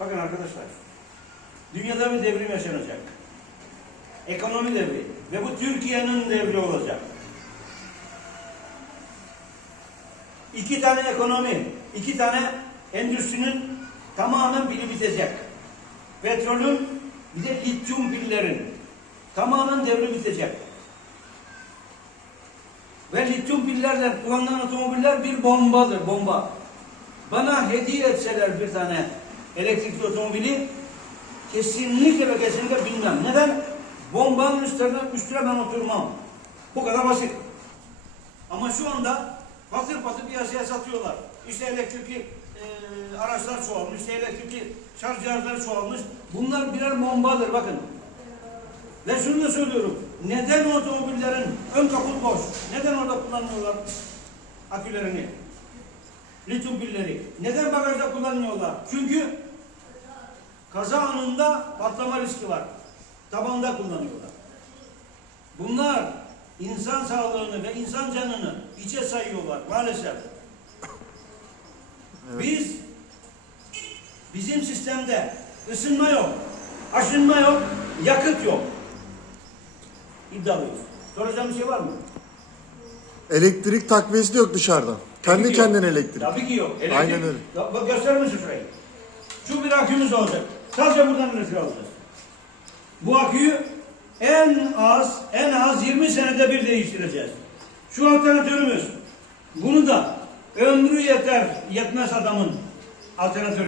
Bakın arkadaşlar. Dünyada bir devrim yaşanacak. Ekonomi devri. Ve bu Türkiye'nin devri olacak. İki tane ekonomi, iki tane endüstrinin tamamen biri bitecek. Petrolün bir de lityum pillerin tamamen devri bitecek. Ve lityum pillerle kullanılan otomobiller bir bombadır, bomba. Bana hediye etseler bir tane elektrikli otomobili kesinlikle ve kesinlikle bilmem. Neden? Bombanın üstüne, üstüne ben oturmam. Bu kadar basit. Ama şu anda patır patır piyasaya satıyorlar. İşte elektrikli e, araçlar çoğalmış, işte elektrikli şarj cihazları çoğalmış. Bunlar birer bombadır bakın. Ve şunu da söylüyorum. Neden otomobillerin ön kaput boş? Neden orada kullanmıyorlar akülerini? Lityum pilleri. Neden bagajda kullanmıyorlar? Çünkü kaza anında patlama riski var. Tabanda kullanıyorlar. Bunlar insan sağlığını ve insan canını içe sayıyorlar maalesef. Biz bizim sistemde ısınma yok, aşınma yok, yakıt yok. İddialıyız. Soracağım bir şey var mı? Elektrik takviyesi de yok dışarıdan. Kendi Tabii ki yok. kendine elektrik. Tabii ki yok. Elektrik, Aynen öyle. Ya Bak gösterir misin şurayı? Şu bir akümüz olacak. Sadece buradan elektrik alacağız. Bu aküyü en az en az 20 senede bir değiştireceğiz. Şu alternatörümüz. Bunu da ömrü yeter yetmez adamın alternatörü.